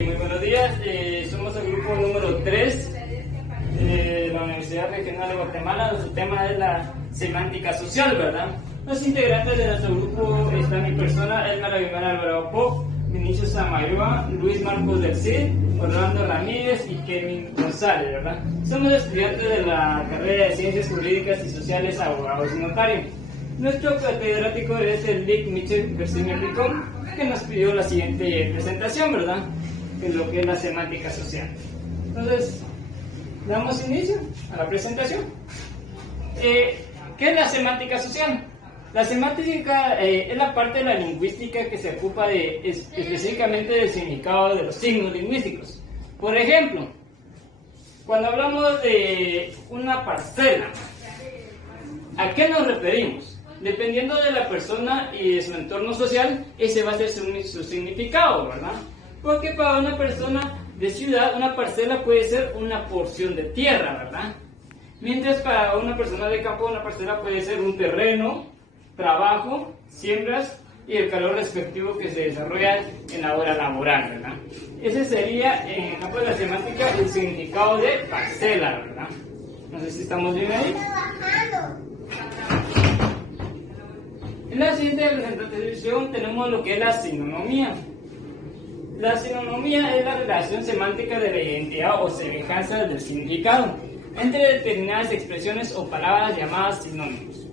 Muy buenos días, somos el grupo número 3 de la Universidad Regional de Guatemala. Nuestro tema es la semántica social, ¿verdad? Los integrantes de nuestro grupo están mi persona, Elmar Aguilar Alvarado Pop, Vinicius Samayoa, Luis Marcos del Cid, Orlando Ramírez y Kevin González, ¿verdad? Somos estudiantes de la carrera de Ciencias Jurídicas y Sociales, Abogados y Notarios. Nuestro catedrático es el Lic Michel García Picón, que nos pidió la siguiente presentación, ¿verdad? En lo que es la semántica social. Entonces, damos inicio a la presentación. ¿Qué es la semántica social? La semántica es la parte de la lingüística que se ocupa específicamente del significado de los signos lingüísticos. Por ejemplo, cuando hablamos de una parcela, ¿a qué nos referimos? Dependiendo de la persona y de su entorno social, ese va a ser su significado, ¿verdad? Porque para una persona de ciudad, una parcela puede ser una porción de tierra, ¿verdad? Mientras para una persona de campo, una parcela puede ser un terreno, trabajo, siembras y el calor respectivo que se desarrolla en la hora laboral, ¿verdad? Ese sería, en el campo de la semántica, el significado de parcela, ¿verdad? No sé si estamos bien ahí. En la siguiente presentación tenemos lo que es la sinonimia. La sinonimia es la relación semántica de la identidad o semejanza del significado entre determinadas expresiones o palabras llamadas sinónimos.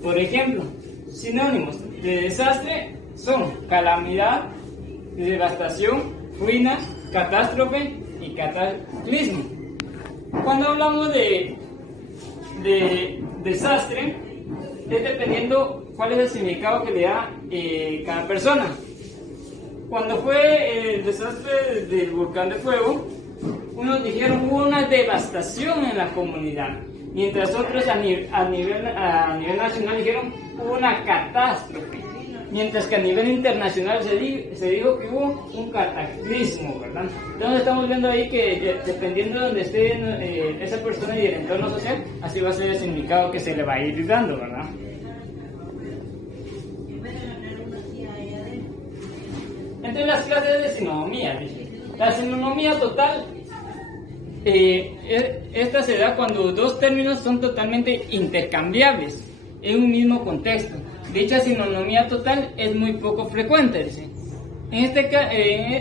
Por ejemplo, sinónimos de desastre son calamidad, devastación, ruina, catástrofe y cataclismo. Cuando hablamos de desastre, es dependiendo cuál es el significado que le da cada persona. Cuando fue el desastre del volcán de fuego, unos dijeron hubo una devastación en la comunidad, mientras otros a nivel nacional dijeron hubo una catástrofe, mientras que a nivel internacional se dijo que hubo un cataclismo, ¿verdad? Entonces estamos viendo ahí que dependiendo de donde esté esa persona y el entorno social, así va a ser el significado que se le va a ir dando, ¿verdad? Entre las clases de sinonimia, la sinonimia total, esta se da cuando dos términos son totalmente intercambiables en un mismo contexto. Dicha sinonimia total es muy poco frecuente, dice.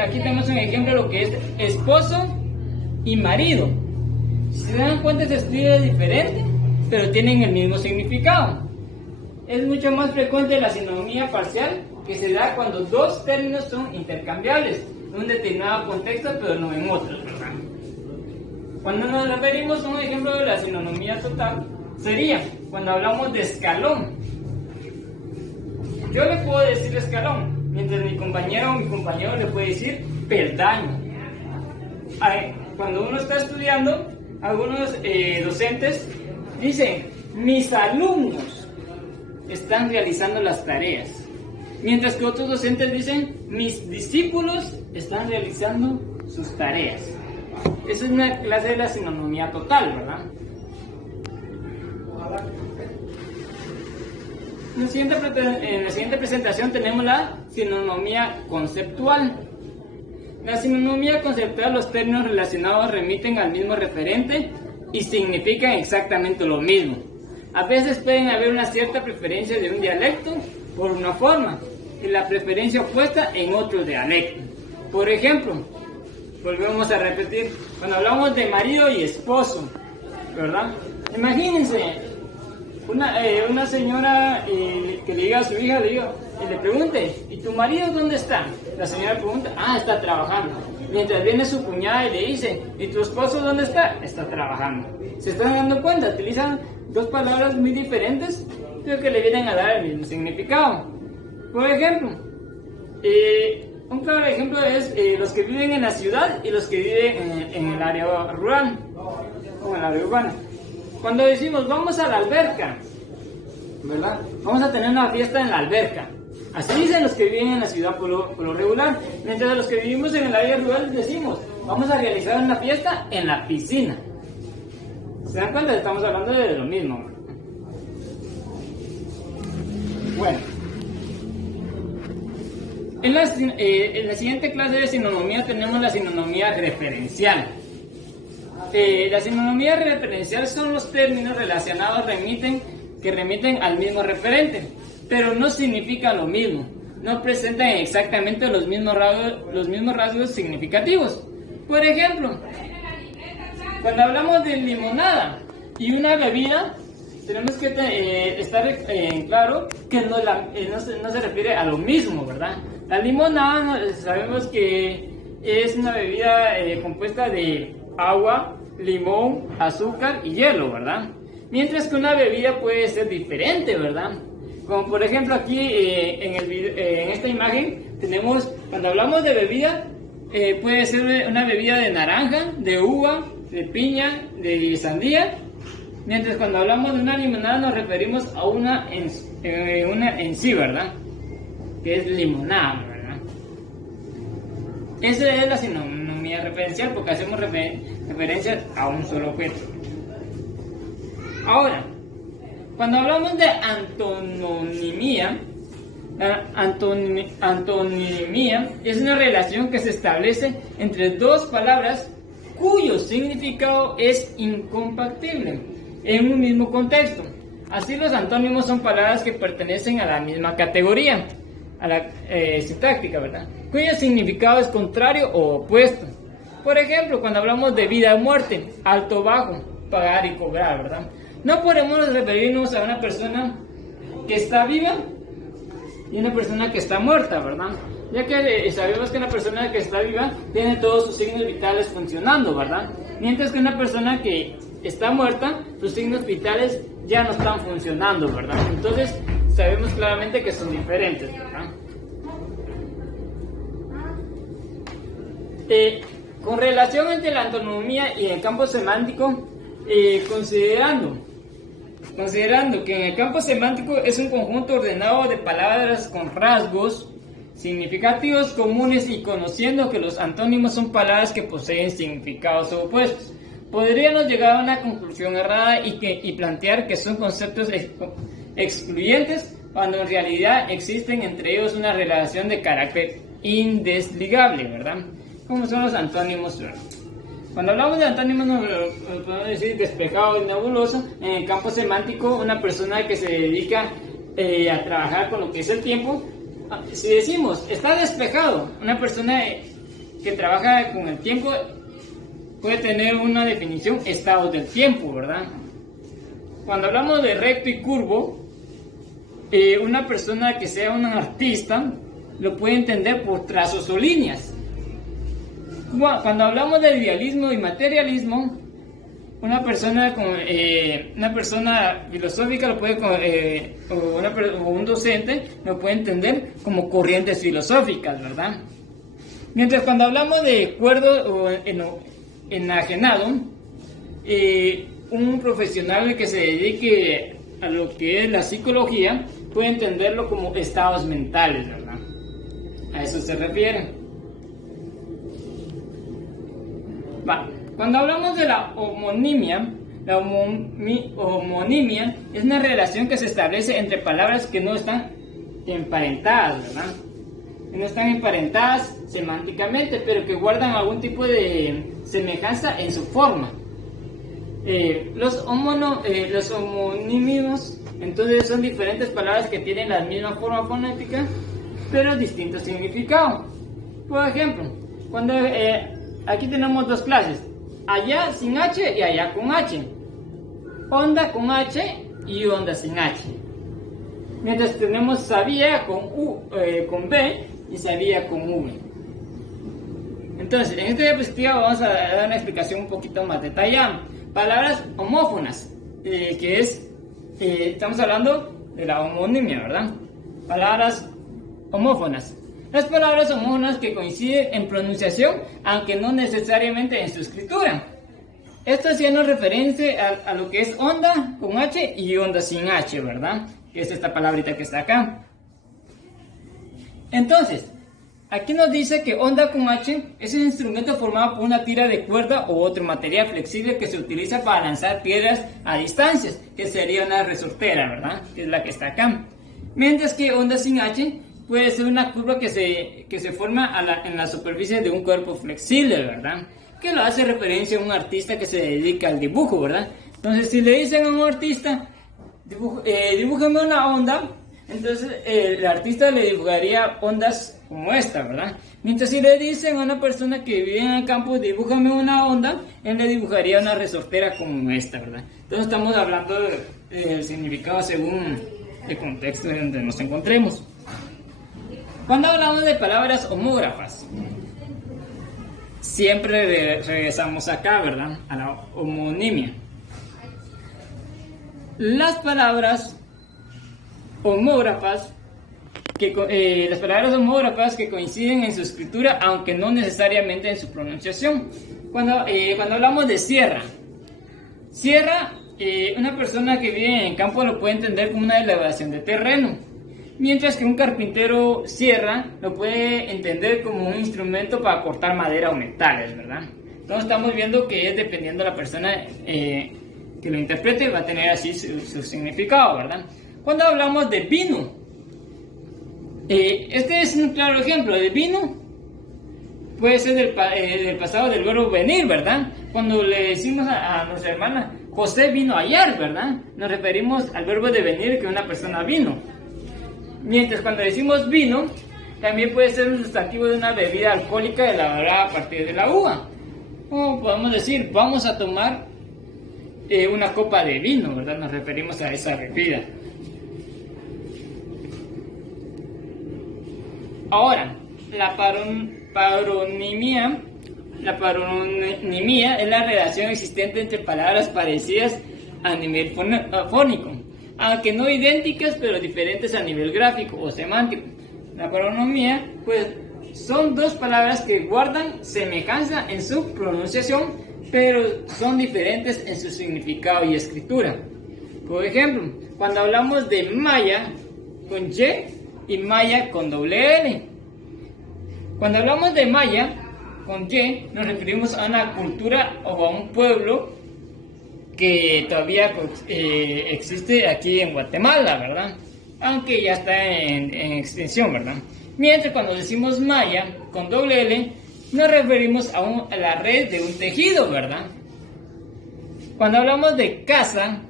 Aquí tenemos un ejemplo de lo que es esposo y marido. Si se dan cuenta, se escribe diferente, pero tienen el mismo significado. Es mucho más frecuente la sinonimia parcial, que se da cuando dos términos son intercambiables en un determinado contexto, pero no en otros, ¿verdad? Cuando nos referimos a un ejemplo de la sinonimia total, sería cuando hablamos de escalón. Yo le puedo decir escalón, mientras mi compañero o mi compañero le puede decir peldaño. Cuando uno está estudiando, algunos docentes dicen, mis alumnos están realizando las tareas. Mientras que otros docentes dicen, mis discípulos están realizando sus tareas. Esa es una clase de la sinonimia total, ¿verdad? En la siguiente presentación tenemos la sinonimia conceptual. La sinonimia conceptual, los términos relacionados remiten al mismo referente y significan exactamente lo mismo. A veces pueden haber una cierta preferencia de un dialecto por una forma y la preferencia opuesta en otro dialecto. Por ejemplo, volvemos a repetir, cuando hablamos de marido y esposo, ¿verdad? Imagínense una señora que le diga a su hija, le pregunte, ¿y tu marido dónde está? La señora pregunta, está trabajando. Mientras viene su cuñada y le dice, ¿y tu esposo dónde está? Está trabajando. ¿Se están dando cuenta? Utilizan dos palabras muy diferentes, pero que le vienen a dar el mismo significado. Por ejemplo, un claro ejemplo es los que viven en la ciudad y los que viven en el área rural o en el área urbana. Cuando decimos vamos a la alberca, ¿verdad? Vamos a tener una fiesta en la alberca. Así dicen los que viven en la ciudad por lo regular. Mientras los que vivimos en el área rural decimos vamos a realizar una fiesta en la piscina. ¿Se dan cuenta? Estamos hablando de lo mismo. Bueno. En la siguiente clase de sinonimia tenemos la sinonimia referencial. La sinonimia referencial son los términos relacionados que remiten al mismo referente, pero no significan lo mismo, no presentan exactamente los mismos rasgos significativos. Por ejemplo, cuando hablamos de limonada y una bebida, tenemos que estar claro que no se refiere a lo mismo, ¿verdad? La limonada sabemos que es una bebida compuesta de agua, limón, azúcar y hielo, ¿verdad? Mientras que una bebida puede ser diferente, ¿verdad? Como por ejemplo aquí en esta imagen tenemos, cuando hablamos de bebida, puede ser una bebida de naranja, de uva, de piña, de sandía. Mientras cuando hablamos de una limonada nos referimos a una en sí, ¿verdad? Que es limonada, ¿verdad? Esa es la sinonimia referencial porque hacemos referencia a un solo objeto. Ahora, cuando hablamos de antonimia, la antonimia es una relación que se establece entre dos palabras cuyo significado es incompatible en un mismo contexto. Así, los antónimos son palabras que pertenecen a la misma categoría, a la sintáctica, ¿verdad? Cuyo significado es contrario o opuesto. Por ejemplo, cuando hablamos de vida o muerte, alto, bajo, pagar y cobrar, ¿verdad? No podemos referirnos a una persona que está viva y una persona que está muerta, ¿verdad? Ya que sabemos que una persona que está viva tiene todos sus signos vitales funcionando, ¿verdad? Mientras que una persona que está muerta, sus signos vitales ya no están funcionando, ¿verdad? Entonces, sabemos claramente que son diferentes, ¿verdad? Con relación entre la antonomía y el campo semántico, considerando que en el campo semántico es un conjunto ordenado de palabras con rasgos significativos comunes y conociendo que los antónimos son palabras que poseen significados opuestos, podríamos llegar a una conclusión errada y plantear que son conceptos excluyentes cuando en realidad existen entre ellos una relación de carácter indesligable, ¿verdad? Como son los antónimos. Cuando hablamos de antónimos nos podemos decir despejado y nebuloso. En el campo semántico, una persona que se dedica a trabajar con lo que es el tiempo. Si decimos está despejado, una persona que trabaja con el tiempo puede tener una definición estado del tiempo, ¿verdad? Cuando hablamos de recto y curvo, una persona que sea un artista lo puede entender por trazos o líneas. Cuando hablamos de idealismo y materialismo, una persona filosófica lo puede, o un docente lo puede entender como corrientes filosóficas, ¿verdad? Mientras cuando hablamos de cuerdo o enajenado, un profesional que se dedique a lo que es la psicología puede entenderlo como estados mentales, ¿verdad? A eso se refiere. Cuando hablamos de la homonimia, homonimia es una relación que se establece entre palabras que no están emparentadas, ¿verdad? No están emparentadas semánticamente, pero que guardan algún tipo de semejanza en su forma. Los homonimos, entonces, son diferentes palabras que tienen la misma forma fonética, pero distinto significado. Por ejemplo, cuando aquí tenemos dos clases, allá sin H y allá con H, onda con H y onda sin H. Mientras tenemos sabía con B y sabía con V. Entonces, en esta diapositiva vamos a dar una explicación un poquito más detallada. Palabras homófonas, que es, estamos hablando de la homonimia, ¿verdad? Palabras homófonas. Las palabras homófonas que coinciden en pronunciación, aunque no necesariamente en su escritura. Esto haciendo referencia a lo que es onda con H y onda sin H, ¿verdad? Que es esta palabrita que está acá. Entonces, aquí nos dice que onda con H es un instrumento formado por una tira de cuerda o otro material flexible que se utiliza para lanzar piedras a distancias, que sería una resortera, ¿verdad? Que es la que está acá. Mientras que onda sin H puede ser una curva que se forma en la superficie de un cuerpo flexible, ¿verdad? Que lo hace referencia a un artista que se dedica al dibujo, ¿verdad? Entonces, si le dicen a un artista, dibújame una onda, entonces el artista le dibujaría ondas como esta, ¿verdad? Mientras si le dicen a una persona que vive en el campo, dibújame una onda, él le dibujaría una resortera como esta, ¿verdad? Entonces estamos hablando del significado según el contexto en donde nos encontremos. Cuando hablamos de palabras homógrafas, siempre regresamos acá, ¿verdad? A la homonimia. Las palabras homógrafas que coinciden en su escritura, aunque no necesariamente en su pronunciación. Cuando hablamos de sierra, una persona que vive en el campo lo puede entender como una elevación de terreno, mientras que un carpintero sierra lo puede entender como un instrumento para cortar madera o metales, ¿verdad? Entonces estamos viendo que es dependiendo de la persona que lo interprete, va a tener así su significado, ¿verdad? Cuando hablamos de vino, este es un claro ejemplo de vino. Puede ser del pasado del verbo venir, ¿verdad? Cuando le decimos a nuestra hermana, José vino ayer, ¿verdad? Nos referimos al verbo de venir, que una persona vino. Mientras cuando decimos vino, también puede ser un sustantivo de una bebida alcohólica elaborada a partir de la uva. O podemos decir, vamos a tomar una copa de vino, ¿verdad? Nos referimos a esa bebida. Ahora, la paronimia es la relación existente entre palabras parecidas a nivel fónico, aunque no idénticas, pero diferentes a nivel gráfico o semántico. La paronimia, pues, son dos palabras que guardan semejanza en su pronunciación, pero son diferentes en su significado y escritura. Por ejemplo, cuando hablamos de Maya con Y Maya con L. Cuando hablamos de Maya con Y, nos referimos a una cultura o a un pueblo que todavía existe aquí en Guatemala, ¿verdad? Aunque ya está en extinción, ¿verdad? Mientras cuando decimos Maya con L, nos referimos a la red de un tejido, ¿verdad? Cuando hablamos de caza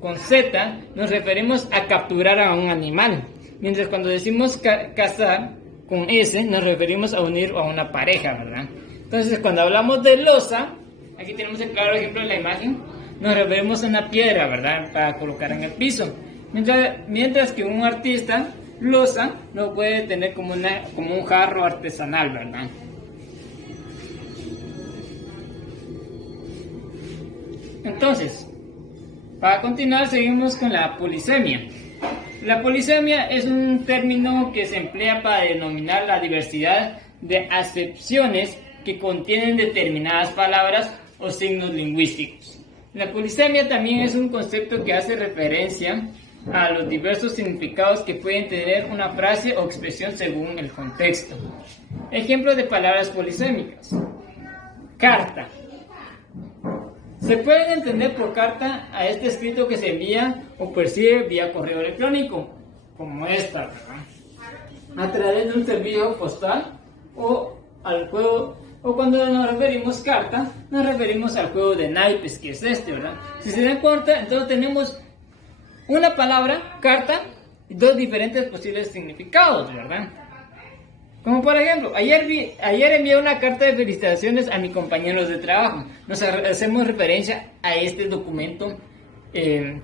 con Z, nos referimos a capturar a un animal. Mientras cuando decimos cazar con S, nos referimos a unir a una pareja, ¿verdad? Entonces, cuando hablamos de losa, aquí tenemos el claro ejemplo de la imagen, nos referimos a una piedra, ¿verdad? Para colocar en el piso. Mientras que un artista, losa, lo puede tener como un jarro artesanal, ¿verdad? Entonces, para continuar, seguimos con la polisemia. La polisemia es un término que se emplea para denominar la diversidad de acepciones que contienen determinadas palabras o signos lingüísticos. La polisemia también es un concepto que hace referencia a los diversos significados que pueden tener una frase o expresión según el contexto. Ejemplos de palabras polisémicas. Carta. Se puede entender por carta a este escrito que se envía o percibe vía correo electrónico, como esta, ¿verdad? A través de un servicio postal o al juego, o cuando nos referimos carta, nos referimos al juego de naipes, que es este, ¿verdad? Si se dan cuenta, entonces tenemos una palabra, carta, y dos diferentes posibles significados, ¿verdad? Como por ejemplo, ayer envié una carta de felicitaciones a mis compañeros de trabajo. Nos hacemos referencia a este documento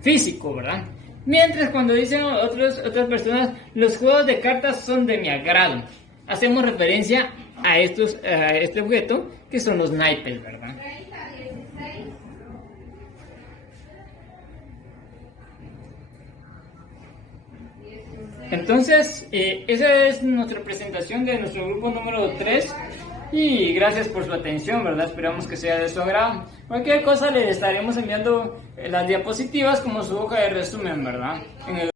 físico, ¿verdad? Mientras cuando dicen otras personas, los juegos de cartas son de mi agrado. Hacemos referencia a este objeto que son los naipes, ¿verdad? Entonces, esa es nuestra presentación de nuestro grupo número 3 y gracias por su atención, ¿verdad? Esperamos que sea de su agrado. Cualquier cosa le estaremos enviando las diapositivas como su hoja de resumen, ¿verdad?